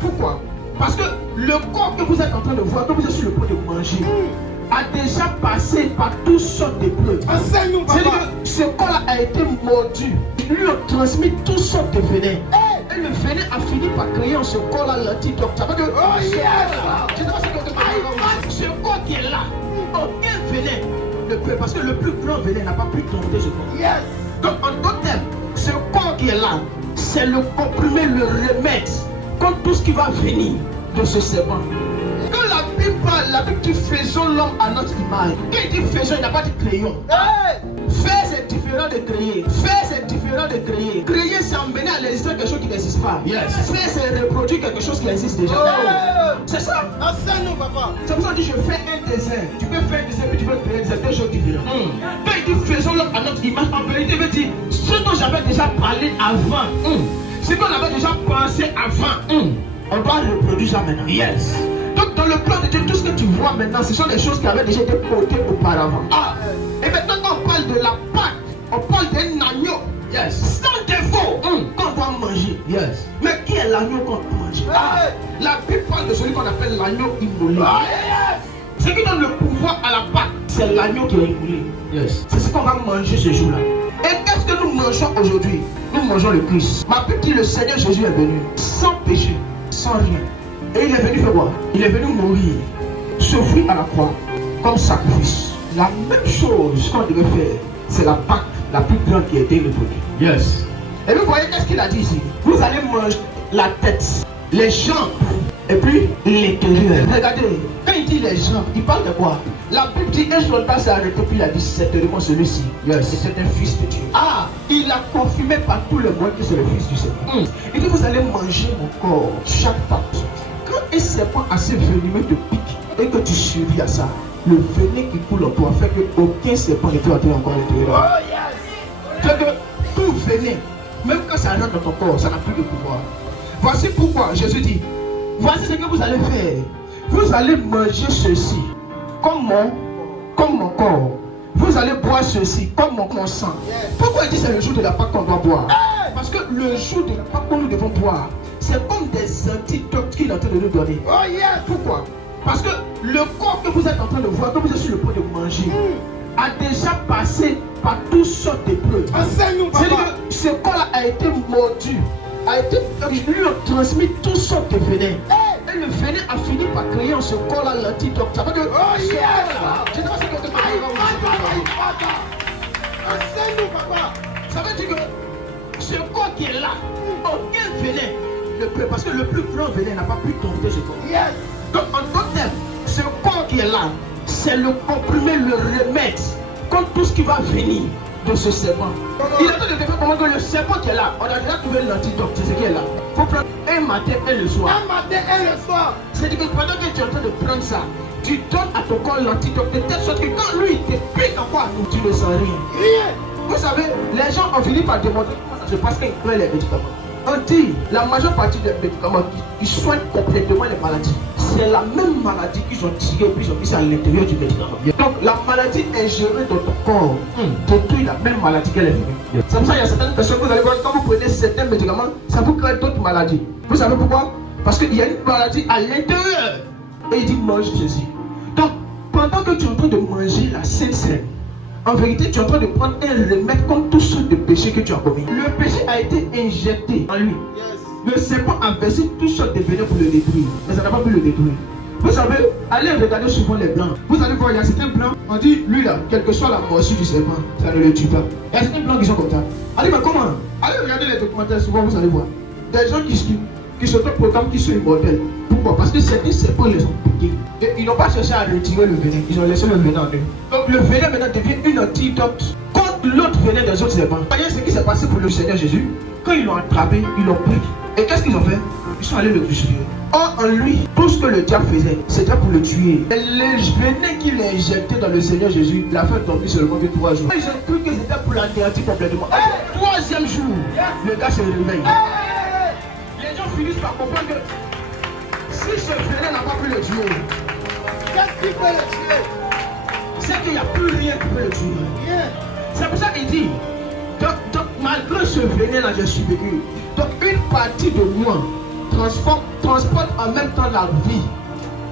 Pourquoi? Parce que le corps que vous êtes en train de voir, que vous êtes sur le point de manger, a déjà passé par toutes sortes d'épreuves. Enseigne-nous, papa. C'est-à-dire que ce corps-là a été mordu. Ils lui ont transmis toutes sortes de venins. Et le venin a fini par créer en ce corps-là l'antidote. Ça veut dire que ce corps qui est là, aucun venin ne peut, parce que le plus grand venin n'a pas pu dompter ce corps. Yes. Donc en d'autres termes, ce corps qui est là, c'est le comprimé, le remède contre tout ce qui va venir de ce serpent. Quand la Bible parle, la Bible dit faisons l'homme à notre image. Quand il dit faisons, il n'a pas dit créons. Faire c'est différent de créer. Faire c'est différent de créer. Créer c'est emmener à l'existence quelque chose qui n'existe pas. Yes. Faire c'est reproduire quelque chose qui existe déjà. C'est ça. Enseigne-nous, papa. C'est pour ça qu'on dit je fais un dessin. Tu peux faire un dessin puis tu peux créer des deux choses différentes. Quand il dit faisons l'homme à notre image, en vérité il veut dire ce dont j'avais déjà parlé avant. Ce qu'on avait déjà pensé avant. On doit reproduire ça maintenant. Yes. Donc dans le plan de Dieu, tout ce que tu vois maintenant, ce sont des choses qui avaient déjà été portées auparavant. Et maintenant quand on parle de la Pâque, on parle d'un agneau. Yes. Sans défaut, qu'on doit manger. Yes. Mais qui est l'agneau qu'on doit manger? La Bible parle de celui qu'on appelle l'agneau immolé. Ce qui donne le pouvoir à la Pâque, c'est l'agneau qui est immolé. Yes. C'est ce qu'on va manger ce jour-là. Et qu'est-ce que nous mangeons aujourd'hui? Nous mangeons le Christ. Ma Bible dit le Seigneur Jésus est venu sans péché, sans rien. Et il est venu faire quoi? Il est venu mourir, s'offrir à la croix comme sacrifice. La même chose qu'on devait faire, c'est la Pâque la plus grande qui a été reproduite. Yes. Et vous voyez qu'est-ce qu'il a dit ici? Vous allez manger la tête, les jambes, et puis l'intérieur. Regardez, quand il dit les jambes, il parle de quoi? La Bible dit un soldat s'est arrêté, puis il a dit certainement celui-ci. Yes. C'est un fils de Dieu. Il a confirmé par tout le monde que c'est le fils du Seigneur. Il dit vous allez manger mon corps chaque partie. Quand un serpent assez venimeux te pique et que tu survis à ça, le venin qui coule en toi fait qu'aucun serpent ne peut entrer encore à l'intérieur. C'est que tout venin, même quand ça rentre dans ton corps, ça n'a plus de pouvoir. Voici pourquoi Jésus dit, voici ce que vous allez faire. Vous allez manger ceci comme mon corps. Vous allez boire ceci comme mon sang. Pourquoi il dit c'est le jour de la Pâque qu'on doit boire? Parce que le jour de la Pâque que nous devons boire, c'est comme des antidotes qu'il est en train de nous donner. Pourquoi? Parce que le corps que vous êtes en train de voir, que vous êtes sur le point de manger, a déjà passé par toutes sortes d'épreuves. Enseigne-nous, papa. C'est-à-dire que ce corps-là a été mordu, lui ont transmis toutes sortes de venins. Et le venin a fini par créer en ce corps-là l'antidote. Ça veut dire que je ne sais pas si quelqu'un Enseigne-nous, papa. Ça veut dire que ce corps qui est là, aucun venin ne peut, parce que le plus grand venin n'a pas pu dompter ce corps. Yes. Donc en d'autres termes, ce corps qui est là, c'est le comprimé, le remède contre tout ce qui va venir de ce serpent. Il est en train de faire comment que le serpent qui est là, on a déjà trouvé l'antidote, c'est ce qui est là. Il faut prendre un matin et le soir. Un matin et le soir. C'est-à-dire que pendant que tu es en train de prendre ça, tu donnes à ton corps l'antidote de telle sorte que quand lui il te pique en quoi, tu ne sens rien. Rien. Vous savez, les gens ont fini par démontrer comment ça se passe quand ils prennent les médicaments. On dit, la majeure partie des médicaments qui soignent complètement les maladies, c'est la même maladie qu'ils ont tirée puis ils ont mis ça à l'intérieur du médicament. Donc la maladie ingérée dans ton corps détruit la même maladie qu'elle est venue. C'est pour ça qu'il y a certaines personnes que vous allez voir, quand vous prenez certains médicaments, ça vous crée d'autres maladies. Vous savez pourquoi? Parce qu'il y a une maladie à l'intérieur. Et il dit mange ceci. Donc pendant que tu es en train de manger la Sainte Seine, en vérité, tu es en train de prendre un remède contre tous sortes de péchés que tu as commis. Le péché a été injecté en lui. Le serpent a versé toutes sortes de venins pour le détruire. Mais ça n'a pas pu le détruire. Vous savez, allez regarder souvent les blancs. Vous allez voir, il y a certains blancs, on dit, lui là, quelle que soit la morsure du serpent, ça ne le tue pas. Il y a certains blancs qui sont comme ça. Allez, mais comment? Allez regarder les documentaires, souvent vous allez voir. Des gens qui s'autoproclament qui sont immortels. Pourquoi? Parce que certains serpents les ont piqués. Et ils n'ont pas cherché à retirer le venin, ils ont laissé le venin en eux. Donc le venin maintenant devient une antidote contre l'autre venin des autres serpents. Voyez ce qui s'est passé pour le Seigneur Jésus. Quand ils l'ont attrapé, ils l'ont pris. Et qu'est-ce qu'ils ont fait? Ils sont allés le crucifier. Or en lui, tout ce que le diable faisait, c'était pour le tuer. Et le venin qu'il a injecté dans le Seigneur Jésus l'a fait dormir seulement que 3 jours. Ils ont cru que c'était pour l'anéantir complètement. Troisième jour, le gars se réveille. Les gens finissent par comprendre que si ce venin n'a pas pu le tuer, Qu'est-ce qui peut le tuer? c'est qu'il n'y a plus rien qui peut le tuer. Rien. C'est pour ça qu'il dit, donc malgré ce venin-là, j'ai survécu. Donc une partie de moi transforme transporte en même temps la vie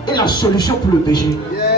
et la solution pour le péché. Yes.